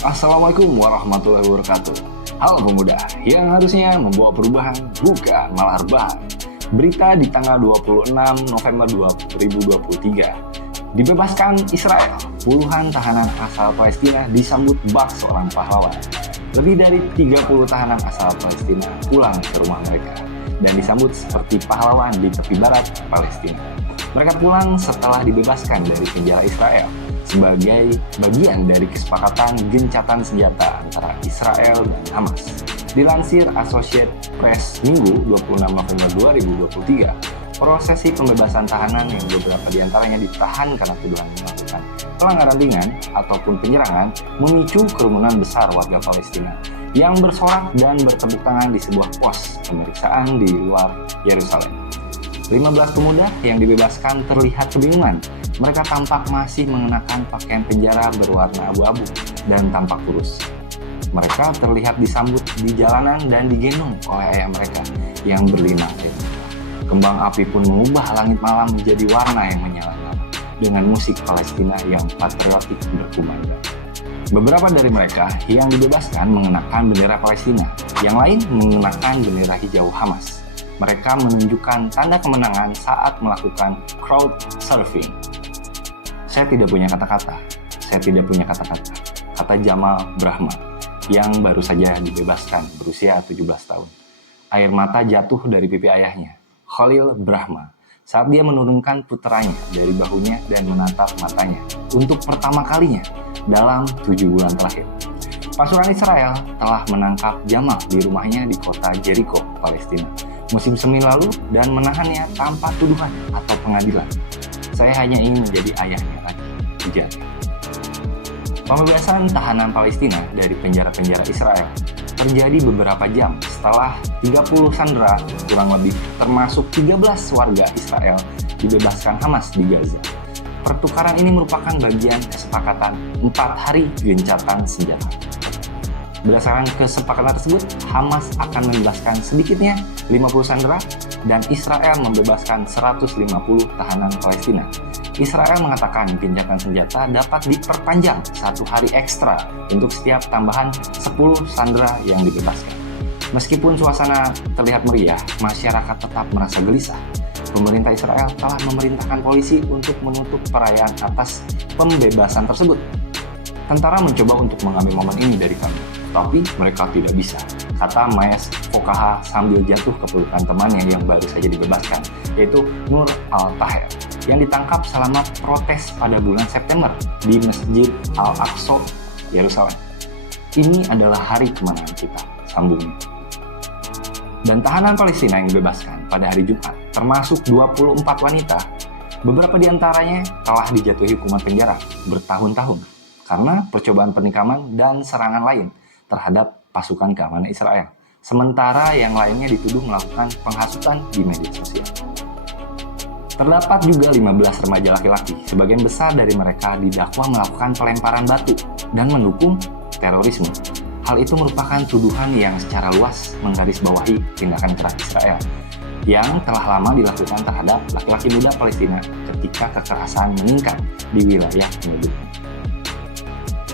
Assalamualaikum warahmatullahi wabarakatuh. Halo pemuda, yang harusnya membawa perubahan bukan malah rebahan. Berita di tanggal 26 November 2023. Dibebaskan Israel, puluhan tahanan asal Palestina disambut bak seorang pahlawan. Lebih dari 30 tahanan asal Palestina pulang ke rumah mereka dan disambut seperti pahlawan di tepi barat Palestina. Mereka pulang setelah dibebaskan dari penjara Israel sebagai bagian dari kesepakatan gencatan senjata antara Israel dan Hamas. Dilansir Associated Press Minggu 26 November 2023, prosesi pembebasan tahanan yang beberapa diantaranya ditahan karena tuduhan melakukan pelanggaran ringan ataupun penyerangan memicu kerumunan besar warga Palestina yang bersorak dan bertepuk tangan di sebuah pos pemeriksaan di luar Yerusalem. 15 pemuda yang dibebaskan terlihat kebingungan. Mereka tampak masih mengenakan pakaian penjara berwarna abu-abu dan tampak kurus. Mereka terlihat disambut di jalanan dan digendong oleh ayah mereka yang berlima. Kembang api pun mengubah langit malam menjadi warna yang menyala-nyala dengan musik Palestina yang patriotik berkumandang. Beberapa dari mereka yang dibebaskan mengenakan bendera Palestina, yang lain mengenakan bendera hijau Hamas. Mereka menunjukkan tanda kemenangan saat melakukan crowd surfing. Saya tidak punya kata-kata, kata Jamal Brahma yang baru saja dibebaskan berusia 17 tahun. Air mata jatuh dari pipi ayahnya, Khalil Brahma, saat dia menurunkan puteranya dari bahunya dan menatap matanya untuk pertama kalinya dalam 7 bulan terakhir. Pasukan Israel telah menangkap Jamal di rumahnya di kota Jericho, Palestina, musim semi lalu dan menahannya tanpa tuduhan atau pengadilan. Saya hanya ingin menjadi ayahnya lagi, ujarnya. Pembebasan tahanan Palestina dari penjara-penjara Israel terjadi beberapa jam setelah 30 sandera kurang lebih termasuk 13 warga Israel dibebaskan Hamas di Gaza. Pertukaran ini merupakan bagian kesepakatan 4 hari gencatan senjata. Berdasarkan kesepakatan tersebut, Hamas akan membebaskan sedikitnya 50 sandera dan Israel membebaskan 150 tahanan Palestina. Israel mengatakan gencatan senjata dapat diperpanjang 1 hari ekstra untuk setiap tambahan 10 sandera yang dibebaskan. Meskipun suasana terlihat meriah, masyarakat tetap merasa gelisah. Pemerintah Israel telah memerintahkan polisi untuk menutup perayaan atas pembebasan tersebut. Tentara mencoba untuk mengambil momen ini dari kami, tapi mereka tidak bisa, kata Maes Fokaha sambil jatuh ke pelukan temannya yang baru saja dibebaskan, yaitu Nur Al-Taher, yang ditangkap selama protes pada bulan September di Masjid Al-Aqsa, Yerusalem. Ini adalah hari kemenangan kita, sambungnya. Dan tahanan Palestina yang dibebaskan pada hari Jumat, termasuk 24 wanita, beberapa di antaranya telah dijatuhi hukuman penjara bertahun-tahun karena percobaan penikaman dan serangan lain terhadap pasukan keamanan Israel. Sementara yang lainnya dituduh melakukan penghasutan di media sosial. Terdapat juga 15 remaja laki-laki, sebagian besar dari mereka didakwa melakukan pelemparan batu dan mendukung terorisme. Hal itu merupakan tuduhan yang secara luas menggarisbawahi tindakan keras Israel yang telah lama dilakukan terhadap laki-laki muda Palestina ketika kekerasan meningkat di wilayah penduduknya.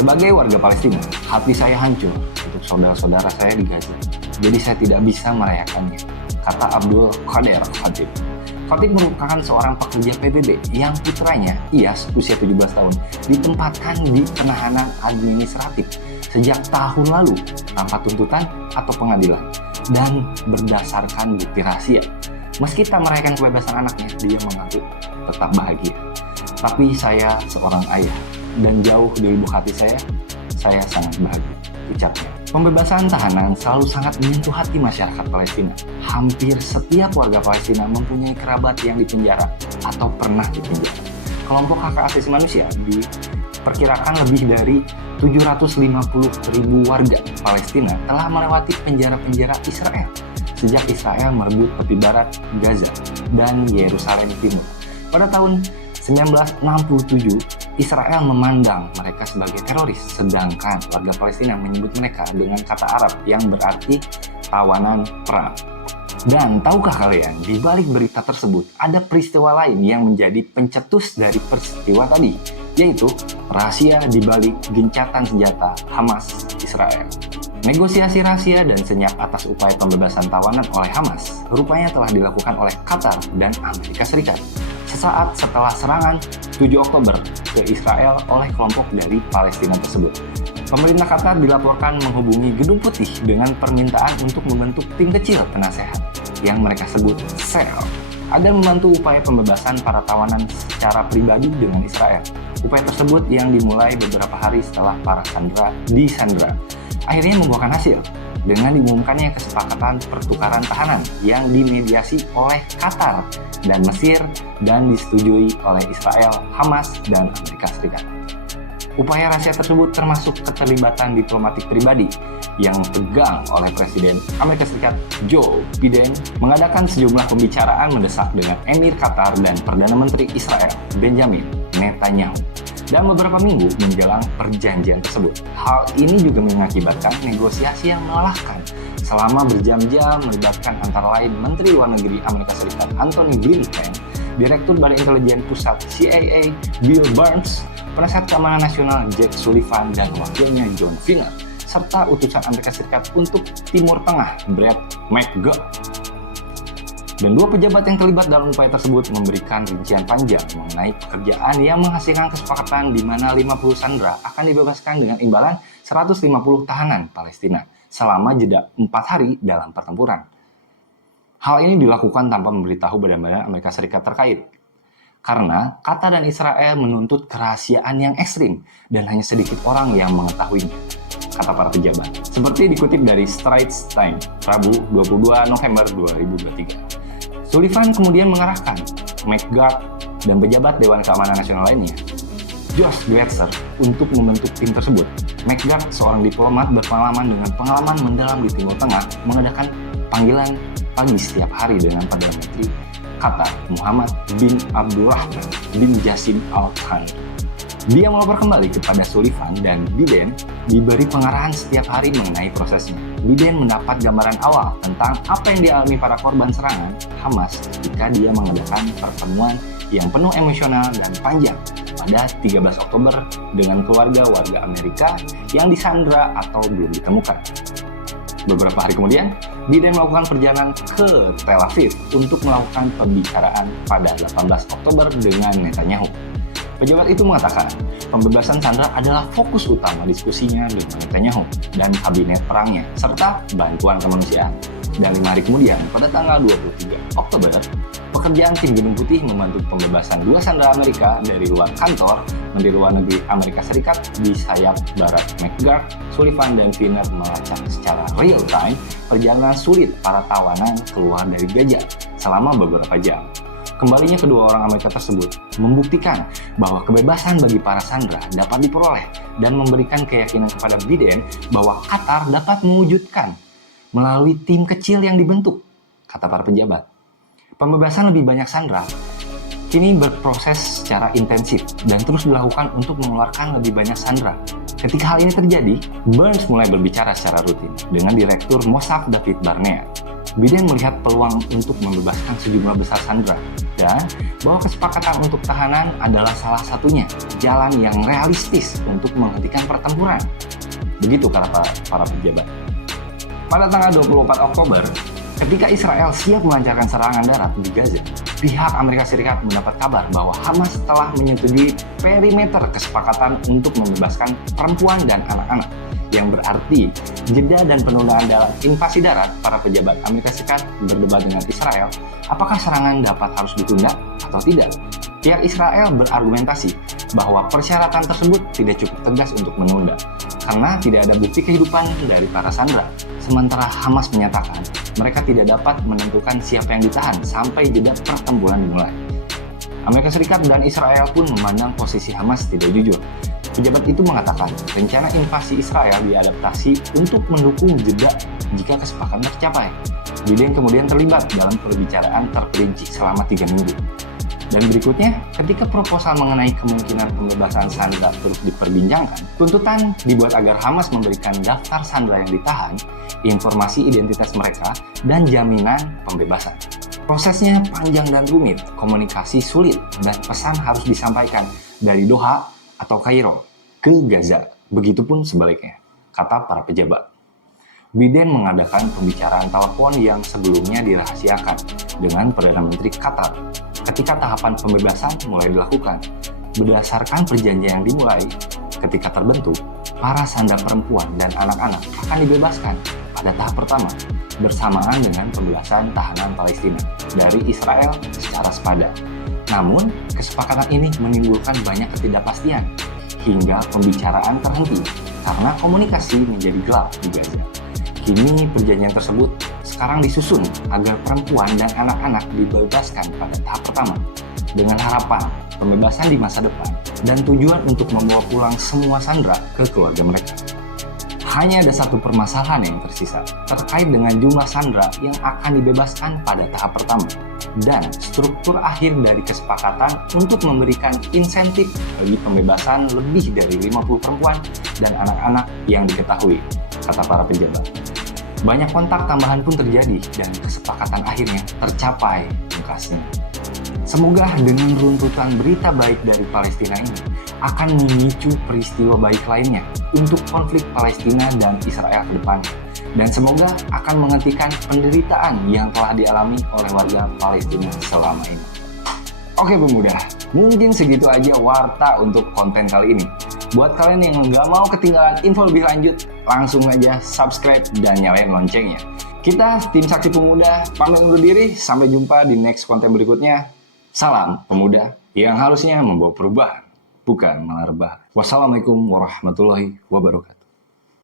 Sebagai warga Palestina, hati saya hancur untuk saudara-saudara saya di Gaza. Jadi saya tidak bisa merayakannya, kata Abdul Qadir Khatib. Khatib merupakan seorang pekerja PBB yang putranya, Iyas, usia 17 tahun, ditempatkan di penahanan administratif sejak tahun lalu tanpa tuntutan atau pengadilan dan berdasarkan bukti rahasia. Meski tak merayakan kebebasan anaknya, dia mengaku tetap bahagia. Tapi saya seorang ayah dan jauh di lubuk hati saya sangat bahagia, ucapnya. Pembebasan tahanan selalu sangat menyentuh hati masyarakat Palestina. Hampir setiap warga Palestina mempunyai kerabat yang dipenjara atau pernah dipenjara. Kelompok hak asasi manusia diperkirakan lebih dari 750.000 warga Palestina telah melewati penjara-penjara Israel sejak Israel merebut tepi barat Gaza dan Yerusalem Timur. Pada tahun 1967, Israel memandang mereka sebagai teroris, sedangkan warga Palestina menyebut mereka dengan kata Arab yang berarti tawanan perang. Dan tahukah kalian, di balik berita tersebut ada peristiwa lain yang menjadi pencetus dari peristiwa tadi, yaitu rahasia di balik gencatan senjata Hamas-Israel. Negosiasi rahasia dan senyap atas upaya pembebasan tawanan oleh Hamas rupanya telah dilakukan oleh Qatar dan Amerika Serikat sesaat setelah serangan 7 Oktober ke Israel oleh kelompok dari Palestina tersebut. Pemerintah Qatar dilaporkan menghubungi Gedung Putih dengan permintaan untuk membentuk tim kecil penasehat yang mereka sebut SEAL agar membantu upaya pembebasan para tawanan secara pribadi dengan Israel. Upaya tersebut yang dimulai beberapa hari setelah para sandera disandera akhirnya membuahkan hasil dengan diumumkannya kesepakatan pertukaran tahanan yang dimediasi oleh Qatar dan Mesir dan disetujui oleh Israel, Hamas, dan Amerika Serikat. Upaya rahasia tersebut termasuk keterlibatan diplomatik pribadi yang dipegang oleh Presiden Amerika Serikat Joe Biden mengadakan sejumlah pembicaraan mendesak dengan Emir Qatar dan Perdana Menteri Israel Benjamin Netanyahu dan beberapa minggu menjelang perjanjian tersebut. Hal ini juga mengakibatkan negosiasi yang melelahkan selama berjam-jam melibatkan antara lain Menteri Luar Negeri Amerika Serikat Antony Blinken, Direktur Badan Intelijen Pusat CIA Bill Burns, Penasihat Keamanan Nasional Jake Sullivan dan wakilnya John Finner, serta utusan Amerika Serikat untuk Timur Tengah Brett McGurk. Dan dua pejabat yang terlibat dalam upaya tersebut memberikan rincian panjang mengenai pekerjaan yang menghasilkan kesepakatan di mana 50 sandera akan dibebaskan dengan imbalan 150 tahanan Palestina selama jeda 4 hari dalam pertempuran. Hal ini dilakukan tanpa memberitahu badan-badan Amerika Serikat terkait. Karena Qatar dan Israel menuntut kerahasiaan yang ekstrim dan hanya sedikit orang yang mengetahuinya, kata para pejabat. Seperti dikutip dari Straits Times, Rabu 22 November 2023. Sullivan kemudian mengarahkan McGurk dan pejabat Dewan Keamanan Nasional lainnya, Josh Gretzer, untuk membentuk tim tersebut. McGurk, seorang diplomat berpengalaman dengan pengalaman mendalam di Timur Tengah, mengadakan panggilan pagi setiap hari dengan Perdana Menteri Qatar Muhammad bin Abdulrahman bin Jassim Al Thani. Dia melapor kembali kepada Sullivan dan Biden diberi pengarahan setiap hari mengenai prosesnya. Biden mendapat gambaran awal tentang apa yang dialami para korban serangan Hamas ketika dia mengadakan pertemuan yang penuh emosional dan panjang pada 13 Oktober dengan keluarga warga Amerika yang disandra atau belum ditemukan. Beberapa hari kemudian, Biden melakukan perjalanan ke Tel Aviv untuk melakukan pembicaraan pada 18 Oktober dengan Netanyahu. Pejabat itu mengatakan, pembebasan sandera adalah fokus utama diskusinya dengan Netanyahu dan kabinet perangnya, serta bantuan kemanusiaan. Dan 5 hari kemudian, pada tanggal 23 Oktober, pekerjaan tim Gedung Putih membantu pembebasan 2 sandera Amerika dari luar kantor Menteri Luar Negeri Amerika Serikat di sayap barat. McGurk, Sullivan, dan Finner melacak secara real-time perjalanan sulit para tawanan keluar dari Gaza selama beberapa jam. Kembalinya kedua orang Amerika tersebut membuktikan bahwa kebebasan bagi para sandera dapat diperoleh dan memberikan keyakinan kepada Biden bahwa Qatar dapat mewujudkan melalui tim kecil yang dibentuk, kata para pejabat. Pembebasan lebih banyak sandera kini berproses secara intensif dan terus dilakukan untuk mengeluarkan lebih banyak sandera. Ketika hal ini terjadi, Burns mulai berbicara secara rutin dengan Direktur Mossad David Barnea. Biden melihat peluang untuk membebaskan sejumlah besar sandera dan bahwa kesepakatan untuk tahanan adalah salah satunya jalan yang realistis untuk menghentikan pertempuran. Begitu kata para pejabat. Pada tanggal 24 Oktober, ketika Israel siap melancarkan serangan darat di Gaza, pihak Amerika Serikat mendapat kabar bahwa Hamas telah menyetujui perimeter kesepakatan untuk membebaskan perempuan dan anak-anak, yang berarti jeda dan penundaan dalam invasi darat. Para pejabat Amerika Serikat berdebat dengan Israel, apakah serangan dapat harus ditunda atau tidak. Pihak Israel berargumentasi bahwa persyaratan tersebut tidak cukup tegas untuk menunda, karena tidak ada bukti kehidupan dari para sandera. Sementara Hamas menyatakan mereka tidak dapat menentukan siapa yang ditahan sampai jeda pertempuran dimulai. Amerika Serikat dan Israel pun memandang posisi Hamas tidak jujur. Pejabat itu mengatakan rencana invasi Israel diadaptasi untuk mendukung jeda jika kesepakatan tercapai. Biden kemudian terlibat dalam perbicaraan terperinci selama 3 minggu. Dan berikutnya, ketika proposal mengenai kemungkinan pembebasan sandera terus diperbincangkan, tuntutan dibuat agar Hamas memberikan daftar sandera yang ditahan, informasi identitas mereka, dan jaminan pembebasan. Prosesnya panjang dan rumit, komunikasi sulit, dan pesan harus disampaikan dari Doha atau Kairo ke Gaza. Begitupun sebaliknya, kata para pejabat. Biden mengadakan pembicaraan telepon yang sebelumnya dirahasiakan dengan Perdana Menteri Qatar ketika tahapan pembebasan mulai dilakukan. Berdasarkan perjanjian yang dimulai, ketika terbentuk, para sandera perempuan dan anak-anak akan dibebaskan pada tahap pertama bersamaan dengan pembebasan tahanan Palestina dari Israel secara sepadan. Namun, kesepakatan ini menimbulkan banyak ketidakpastian hingga pembicaraan terhenti karena komunikasi menjadi gelap di Gaza. Kini perjanjian tersebut sekarang disusun agar perempuan dan anak-anak dibebaskan pada tahap pertama dengan harapan pembebasan di masa depan dan tujuan untuk membawa pulang semua sandera ke keluarga mereka. Hanya ada satu permasalahan yang tersisa terkait dengan jumlah sandera yang akan dibebaskan pada tahap pertama dan struktur akhir dari kesepakatan untuk memberikan insentif bagi pembebasan lebih dari 50 perempuan dan anak-anak yang diketahui, kata para pejabat. Banyak kontak tambahan pun terjadi dan kesepakatan akhirnya tercapai, pungkasnya. Semoga dengan runtutan berita baik dari Palestina ini akan memicu peristiwa baik lainnya untuk konflik Palestina dan Israel ke depannya. Dan semoga akan menghentikan penderitaan yang telah dialami oleh warga Palestina selama ini. Oke pemuda, mungkin segitu aja warta untuk konten kali ini. Buat kalian yang nggak mau ketinggalan info lebih lanjut, langsung aja subscribe dan nyalain loncengnya. Kita tim Saksi Pemuda pamit undur diri, sampai jumpa di next konten berikutnya. Salam pemuda yang harusnya membawa perubahan, bukan malah rebahan. Wassalamualaikum warahmatullahi wabarakatuh.